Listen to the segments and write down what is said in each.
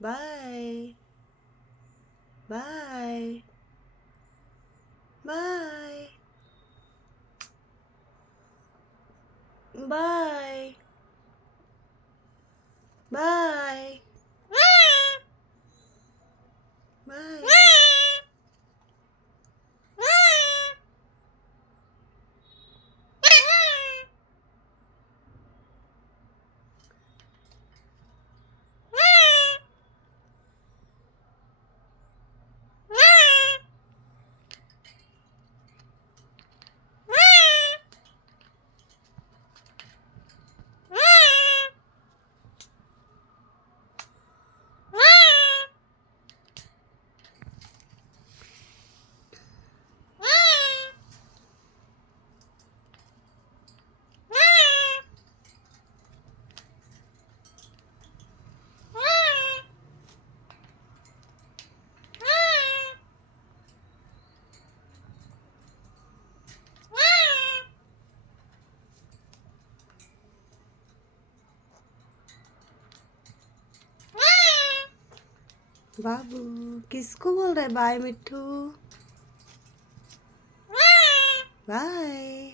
Bye. Bye. Bye. Bye. Bye. Bye. बाबू किसको बोल रहे bye Mitthu? Bye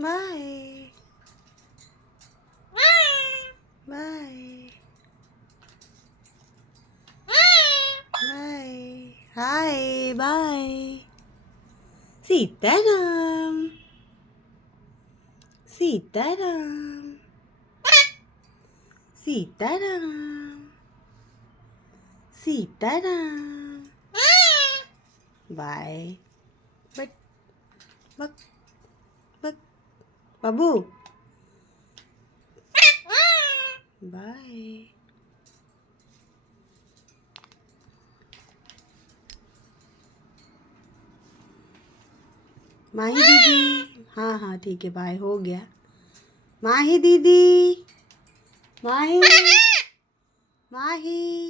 bye bye bye hi bye Sitaram Sitaram Sitaram Sitaram bye बट बक बक बाबू बाय माही दीदी हाँ हाँ ठीक है बाय हो गया माही दीदी माही माही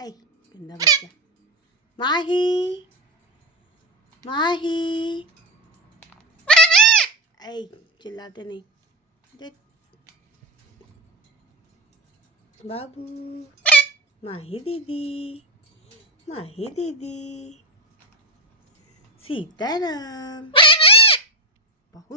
ऐ गंदा बच्चा माही माही ऐ चिल्लाते नहीं देख बाबू माही दीदी सीताराम